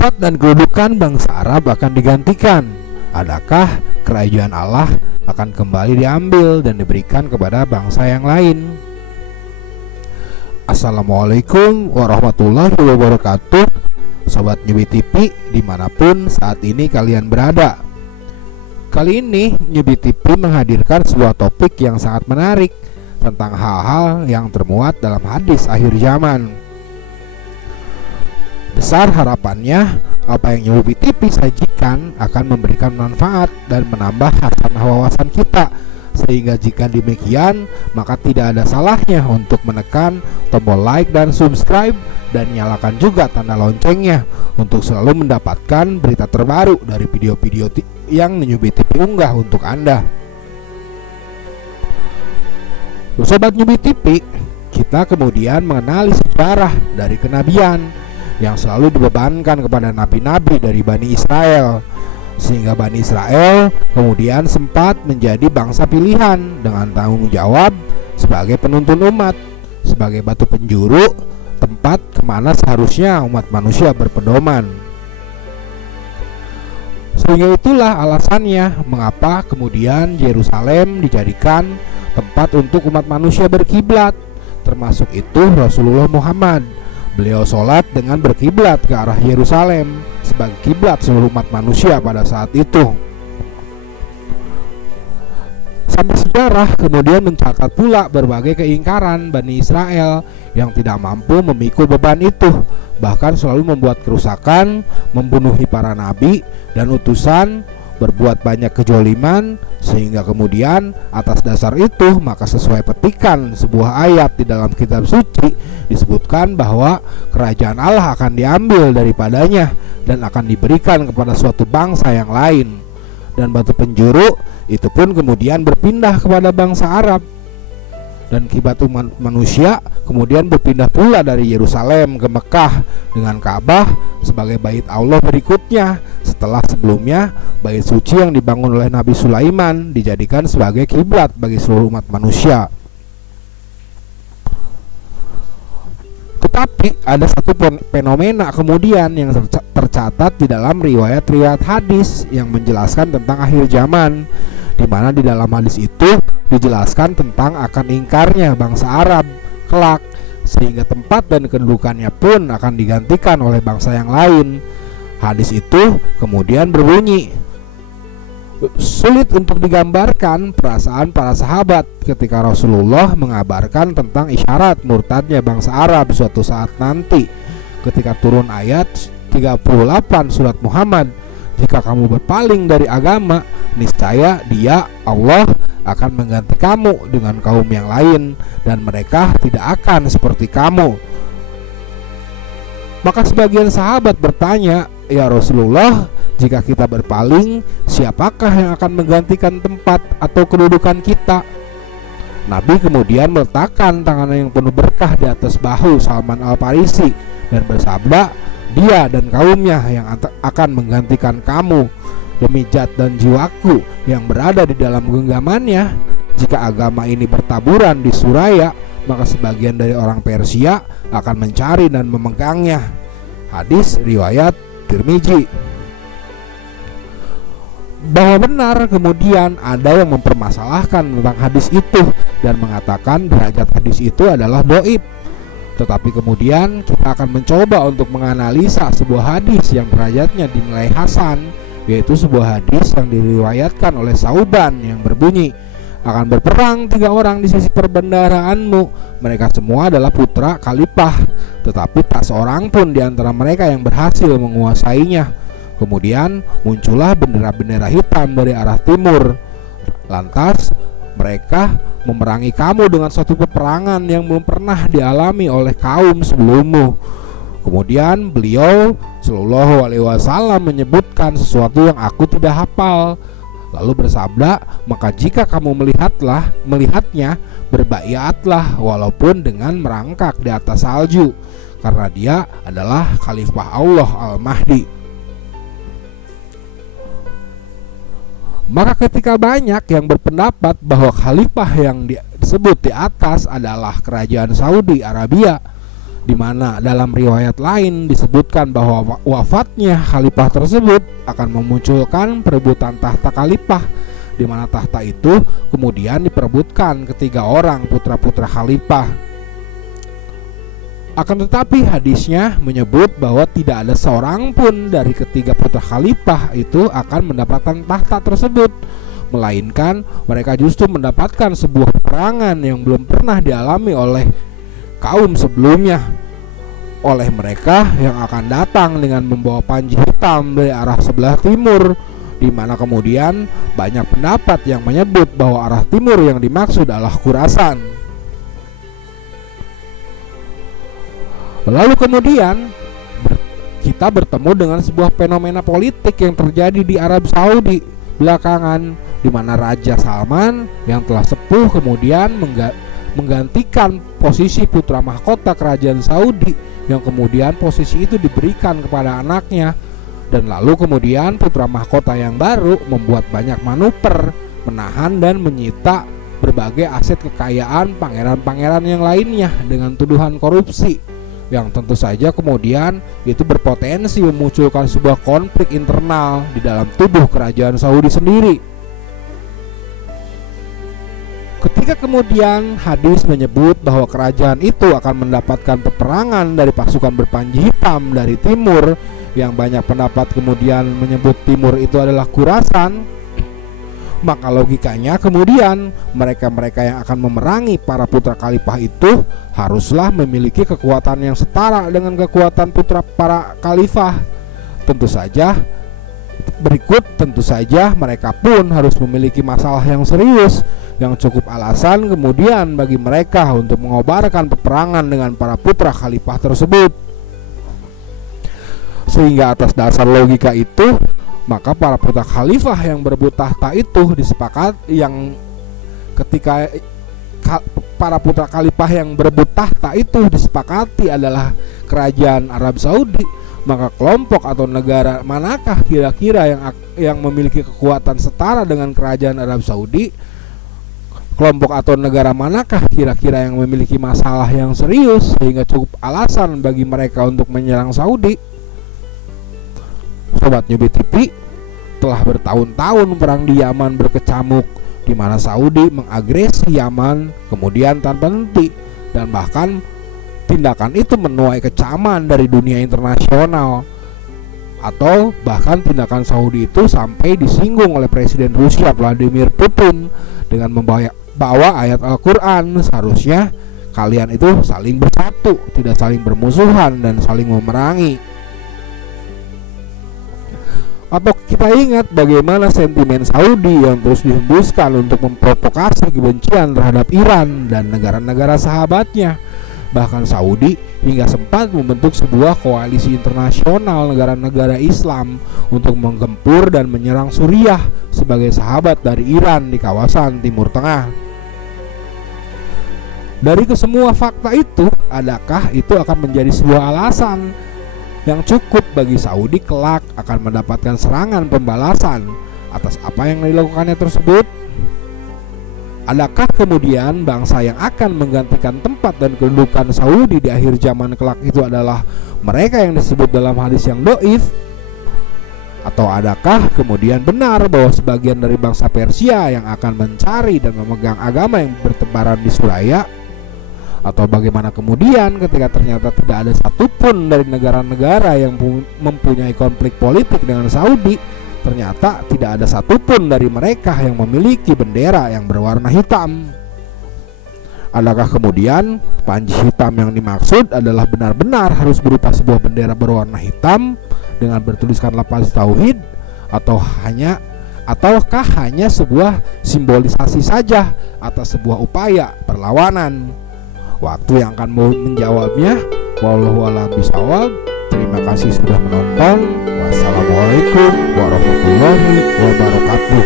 tempat dan kedudukan bangsa Arab akan digantikan? Adakah kerajaan Allah akan kembali diambil dan diberikan kepada bangsa yang lain? Assalamualaikum warahmatullahi wabarakatuh, Sobat Nyubi TV dimanapun saat ini kalian berada. Kali ini Nyubi TV menghadirkan sebuah topik yang sangat menarik tentang hal-hal yang termuat dalam hadis akhir zaman. Besar harapannya apa yang Nyubi TV sajikan akan memberikan manfaat dan menambah hasanah wawasan kita, sehingga jika demikian maka tidak ada salahnya untuk menekan tombol like dan subscribe dan nyalakan juga tanda loncengnya untuk selalu mendapatkan berita terbaru dari video-video yang Nyubi TV unggah untuk Anda. Sobat Nyubi TV, kita kemudian mengenali sejarah dari kenabian yang selalu dibebankan kepada nabi-nabi dari Bani Israel, sehingga Bani Israel kemudian sempat menjadi bangsa pilihan dengan tanggung jawab sebagai penuntun umat, sebagai batu penjuru, tempat kemana seharusnya umat manusia berpedoman. Sehingga itulah alasannya mengapa kemudian Yerusalem dijadikan tempat untuk umat manusia berkiblat, termasuk itu Rasulullah Muhammad. Beliau sholat dengan berkiblat ke arah Yerusalem sebagai kiblat seluruh umat manusia pada saat itu. Sampai sejarah kemudian mencatat pula berbagai keingkaran Bani Israel yang tidak mampu memikul beban itu, bahkan selalu membuat kerusakan, membunuhi para nabi dan utusan, berbuat banyak kejoliman, sehingga kemudian atas dasar itu maka sesuai petikan sebuah ayat di dalam kitab suci disebutkan bahwa kerajaan Allah akan diambil daripadanya dan akan diberikan kepada suatu bangsa yang lain, dan batu penjuru itu pun kemudian berpindah kepada bangsa Arab, dan kiblat umat manusia kemudian berpindah pula dari Yerusalem ke Mekah dengan Ka'bah sebagai bait Allah berikutnya, setelah sebelumnya bait suci yang dibangun oleh Nabi Sulaiman dijadikan sebagai kiblat bagi seluruh umat manusia. Tetapi ada satu fenomena kemudian yang tercatat di dalam riwayat-riwayat hadis yang menjelaskan tentang akhir zaman, di mana di dalam hadis itu dijelaskan tentang akan ingkarnya bangsa Arab kelak, sehingga tempat dan kedudukannya pun akan digantikan oleh bangsa yang lain. Hadis itu kemudian berbunyi, sulit untuk digambarkan perasaan para sahabat ketika Rasulullah mengabarkan tentang isyarat murtadnya bangsa Arab suatu saat nanti ketika turun ayat 38 surat Muhammad, jika kamu berpaling dari agama, niscaya Dia, Allah, akan mengganti kamu dengan kaum yang lain dan mereka tidak akan seperti kamu. Maka sebagian sahabat bertanya, ya Rasulullah, jika kita berpaling, siapakah yang akan menggantikan tempat atau kedudukan kita? Nabi kemudian meletakkan tangannya yang penuh berkah di atas bahu Salman Al-Farisi dan bersabda, Dia dan kaumnya yang akan menggantikan kamu. Demi zat dan jiwaku yang berada di dalam genggamannya, jika agama ini bertaburan di Suraya, maka sebagian dari orang Persia akan mencari dan memegangnya. Hadis riwayat Tirmizi. Bahwa benar kemudian ada yang mempermasalahkan tentang hadis itu dan mengatakan derajat hadis itu adalah dhaif. Tetapi kemudian kita akan mencoba untuk menganalisa sebuah hadis yang derajatnya dinilai hasan, yaitu sebuah hadis yang diriwayatkan oleh Sauban yang berbunyi, akan berperang 3 orang di sisi perbendaharaanmu, mereka semua adalah putra khalifah, tetapi tak seorang pun di antara mereka yang berhasil menguasainya. Kemudian muncullah bendera-bendera hitam dari arah timur, lantas mereka memerangi kamu dengan suatu peperangan yang belum pernah dialami oleh kaum sebelummu. Kemudian beliau Shallallahu Alaihi Wasallam menyebutkan sesuatu yang aku tidak hafal, lalu bersabda, maka jika kamu melihatnya, berbaiatlah walaupun dengan merangkak di atas salju, karena dia adalah Khalifah Allah Al-Mahdi. Maka ketika banyak yang berpendapat bahwa khalifah yang disebut di atas adalah kerajaan Saudi Arabia, di mana dalam riwayat lain disebutkan bahwa wafatnya khalifah tersebut akan memunculkan perebutan tahta khalifah, di mana tahta itu kemudian diperebutkan ketiga orang putra-putra khalifah. Akan tetapi hadisnya menyebut bahwa tidak ada seorang pun dari ketiga putra khalifah itu akan mendapatkan tahta tersebut, melainkan mereka justru mendapatkan sebuah peperangan yang belum pernah dialami oleh kaum sebelumnya, oleh mereka yang akan datang dengan membawa panji hitam dari arah sebelah timur, di mana kemudian banyak pendapat yang menyebut bahwa arah timur yang dimaksud adalah Khurasan. Lalu kemudian kita bertemu dengan sebuah fenomena politik yang terjadi di Arab Saudi belakangan, di mana Raja Salman yang telah sepuh kemudian menggantikan posisi putra mahkota kerajaan Saudi, yang kemudian posisi itu diberikan kepada anaknya. Dan lalu kemudian putra mahkota yang baru membuat banyak manuver, menahan dan menyita berbagai aset kekayaan pangeran-pangeran yang lainnya dengan tuduhan korupsi, yang tentu saja kemudian itu berpotensi memunculkan sebuah konflik internal di dalam tubuh kerajaan Saudi sendiri. Ketika kemudian hadis menyebut bahwa kerajaan itu akan mendapatkan peperangan dari pasukan berpanji hitam dari timur, yang banyak pendapat kemudian menyebut timur itu adalah Khurasan, maka logikanya kemudian mereka-mereka yang akan memerangi para putra khalifah itu haruslah memiliki kekuatan yang setara dengan kekuatan putra para khalifah. Tentu saja mereka pun harus memiliki masalah yang serius, yang cukup alasan kemudian bagi mereka untuk mengobarkan peperangan dengan para putra khalifah tersebut. Sehingga atas dasar logika itu, maka para putra khalifah yang berebut tahta itu ketika para putra khalifah yang berebut tahta itu disepakati adalah kerajaan Arab Saudi, maka kelompok atau negara manakah kira-kira yang memiliki kekuatan setara dengan kerajaan Arab Saudi? Kelompok atau negara manakah kira-kira yang memiliki masalah yang serius sehingga cukup alasan bagi mereka untuk menyerang Saudi? Sobat Newbie TV, telah bertahun-tahun perang di Yaman berkecamuk, di mana Saudi mengagresi Yaman kemudian tanpa henti, dan bahkan tindakan itu menuai kecaman dari dunia internasional, atau bahkan tindakan Saudi itu sampai disinggung oleh Presiden Rusia Vladimir Putin dengan membawa ayat Al-Quran, seharusnya kalian itu saling bersatu, tidak saling bermusuhan dan saling memerangi. Atau kita ingat bagaimana sentimen Saudi yang terus dihembuskan untuk memprovokasi kebencian terhadap Iran dan negara-negara sahabatnya. Bahkan Saudi hingga sempat membentuk sebuah koalisi internasional negara-negara Islam untuk menggempur dan menyerang Suriah sebagai sahabat dari Iran di kawasan Timur Tengah. Dari kesemua fakta itu, adakah itu akan menjadi sebuah alasan yang cukup bagi Saudi kelak akan mendapatkan serangan pembalasan atas apa yang dilakukannya tersebut? Adakah kemudian bangsa yang akan menggantikan tempat dan kedudukan Saudi di akhir zaman kelak itu adalah mereka yang disebut dalam hadis yang doif? Atau adakah kemudian benar bahwa sebagian dari bangsa Persia yang akan mencari dan memegang agama yang bertebaran di Suraya? Atau bagaimana kemudian ketika ternyata tidak ada satupun dari negara-negara yang mempunyai konflik politik dengan Saudi, ternyata tidak ada satupun dari mereka yang memiliki bendera yang berwarna hitam? Adakah kemudian panji hitam yang dimaksud adalah benar-benar harus berupa sebuah bendera berwarna hitam dengan bertuliskan lafaz tauhid, ataukah hanya sebuah simbolisasi saja atas sebuah upaya perlawanan? Waktu yang akan menjawabnya. Wallahu a'lam bishawab. Terima kasih sudah menonton. Wassalamualaikum warahmatullahi wabarakatuh.